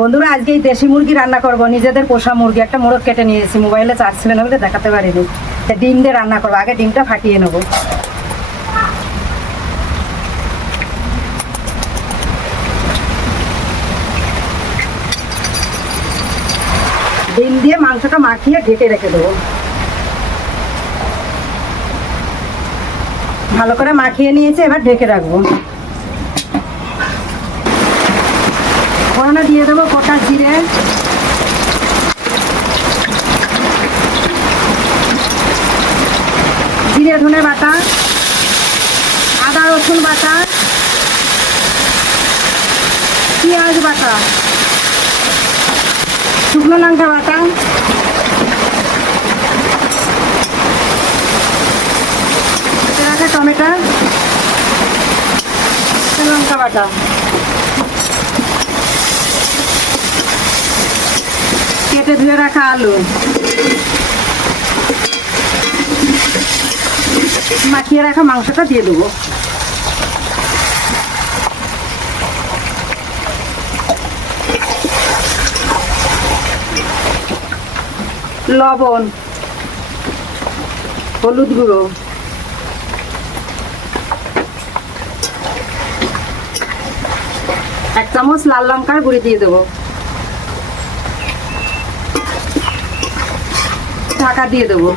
বন্ধুরা, আজকে এই দেশি মুরগি রান্না করব। নিজেদের পোষা মুরগি, একটা মোরগ কেটে নিয়েছি, মোবাইলে চার্জ ছিল না বলে দেখাতে পারিনি। ডিম দিয়ে রান্না করবো। আগে ডিমটা ফাটিয়ে নেব। ডিম দিয়ে মাংসটা মাখিয়ে ঢেকে রেখে দেবো। ভালো করে মাখিয়ে নিয়েছি, এবার ঢেকে রাখবো। ফোড়নে দিয়ে দেবো গোটা জিরে, জিরে ধনে বাটা, আদা রসুন বাটা, পেঁয়াজ বাটা, শুকনো লঙ্কা বাটা, রাখা টমেটো, লঙ্কা বাটা, কেটে ধুয়ে রাখা আলু, মাখিয়ে রাখা মাংসটা দিয়ে দেবো। লবণ, হলুদ গুঁড়ো, এক চামচ লাল লঙ্কার গুঁড়ি দিয়ে দেবো। ঢাকা দিয়ে দেবো।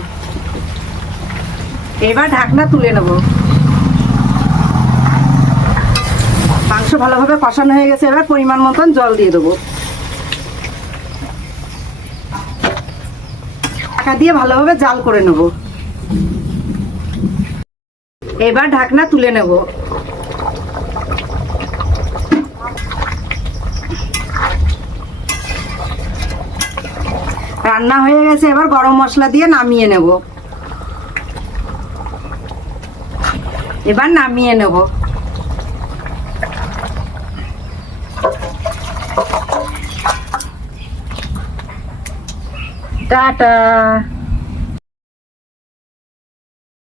এবার ঢাকনা তুলে নেব। মাংস ভালোভাবে কষানো হয়ে গেছে, এবার পরিমাণ মতন জল দিয়ে দেবো। ঢাকা দিয়ে ভালোভাবে জাল করে নেব। এবার ঢাকনা তুলে নেব। রান্না হয়ে গেছে, এবার গরম মশলা দিয়ে নামিয়ে নেব। এবার নামিয়ে নেব। টাটা।